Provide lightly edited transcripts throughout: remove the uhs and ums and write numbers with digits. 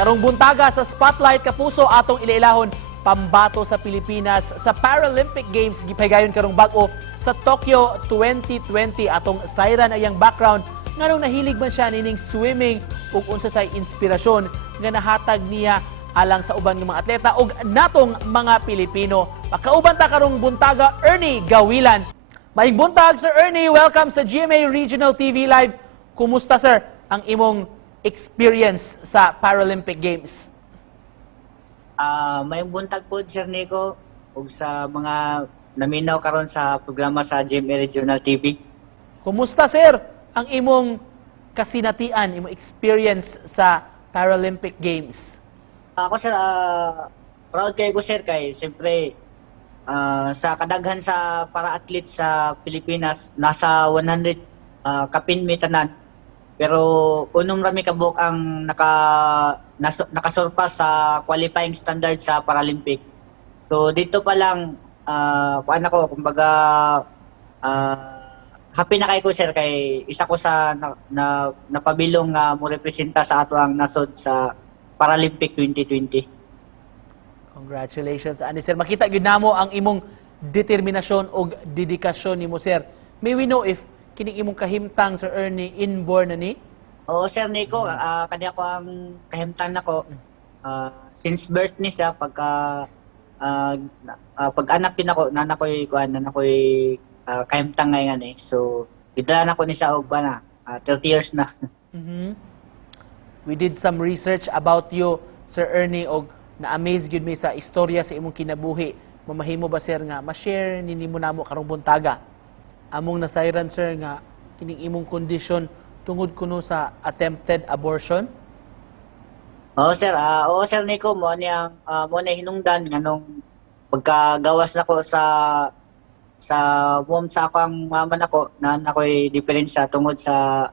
Karong buntaga sa Spotlight Kapuso atong ilailahon pambato sa Pilipinas sa Paralympic Games gipahigayon karong bag-o sa Tokyo 2020 atong sayran ayang background nganong nahilig man siya nining swimming ug unsa say inspirasyon nga nahatag niya alang sa uban ng mga atleta ug natong mga Pilipino. Makauban ta karong buntaga Ernie Gawilan. Maayong buntag Sir Ernie, welcome sa GMA Regional TV Live. Kumusta sir ang imong experience sa Paralympic Games? May buntag po, Sir Nico, ug sa mga naminaw karon sa programa sa GMA Regional TV. Kumusta sir ang imong kasinatian, imong experience sa Paralympic Games? Ako, sir, proud kayo ko, sir, kay siyempre sa kadaghan sa para-athlete sa Pilipinas, nasa 100 kapinmi tanan. Pero unong rami kabuk ang nakasurpass sa qualifying standard sa Paralympic. So dito pa lang kuan ako kumbaga happy na kay ko sir kay isa ko sa napabilong nga mo representa sa ato ang nasod sa Paralympic 2020. Congratulations ani sir. Makita gyud namo ang imong determinasyon ug dedikasyon nimo sir. May we know if kining imong kahimtang Sir Ernie inborn na ni? Oo, Sir Nico, kanya ko ang kahimtang nako. Since birth ni siya, pag-anak din ako, nanakoy kahimtang ngayon eh. So, idala na ko ni siya og 30 years na. We did some research about you, Sir Ernie, og na-amaze gyud mi sa istorya sa imong kinabuhi. Mamahimo ba sir nga ma-share ninimo namo karong buntaga? Among nasayran sir nga kining imong kondisyon tungod kuno sa attempted abortion? Oo sir, Nico, mo niya hinungdan nganong pagkagawas nako sa womb sa akong mama nako na nakoy diferensya tungod sa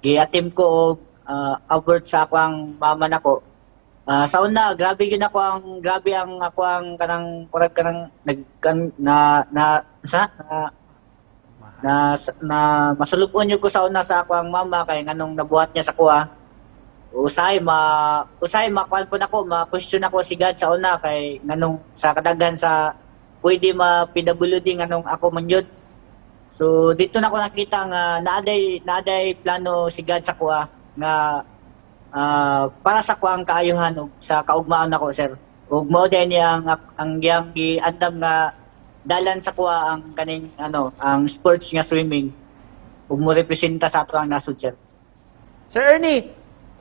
giatim ko og abort sa akong mama nako. Sa una, grabe ang ako ang kanang kurag kanang na masulupon niyo ko sa una sa ako ang mama kay nganong nabuhat niya sa kuha. Usay makuan po nako, ma-question ako si God sa una kay nganong sa kadaghan sa pwede ma-PWD nganong ako man yun. So dito na ko nakita nga naaday plano si God sa kuha nga para sa kuang kaayuhan ug sa kaugmaon nako sir. Ug mao din ang giyang giandam nga dalan sa kuha ang kaning ang sports nga swimming ug mo representa sa ato ang nasod sir. Sir Ernie,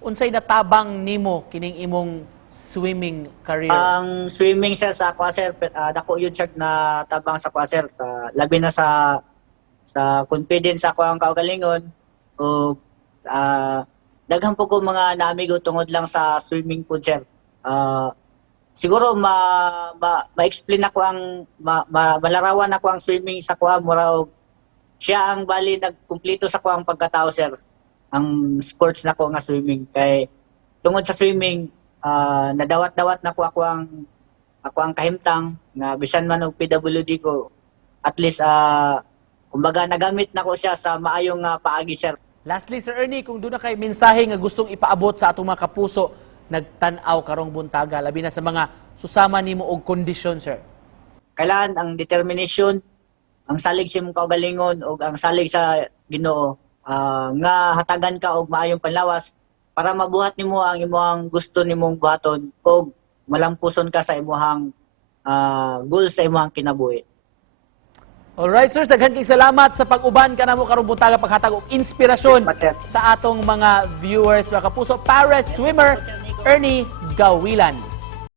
unsay natabang nimo kining imong swimming career? Ang swimming sir sa aqua sir, dako yun sir na tabang sa aqua sir, sa labi na sa confidence ako ang kaugalingon ug daghan po ko mga naamigo tungod lang sa swimming po sir. Siguro ma-explain ako ang malarawan ako ang swimming sa kuha mura siya ang bali nagkumpleto sa kuha ang pagkatao sir. Ang sports nako nga swimming kay tungod sa swimming nadawat-dawat nako ako ang kahimtang nga bisan man og PWD ko at least kumbaga nagamit nako siya sa maayong paagi sir. Lastly, Sir Ernie, kung doon na kay mensahe nga gustong ipaabot sa atong mga kapuso, nagtanaw karong buntaga, labi na sa mga susama nimo og kondisyon, sir. Kailangan ang determination, ang salig sa imong kaugalingon ug ang salig sa Ginoo nga hatagan ka og maayong panlawas para mabuhat nimo ang imong gusto nimong buhaton ug malampuson ka sa imong goal sa imong kinabuhi. Alright, sirs, daghan kay salamat sa pag-uban kanamo karong buntaga paghatag og inspirasyon sa atong mga viewers, mga kapuso. Para swimmer Ernie Gawilan.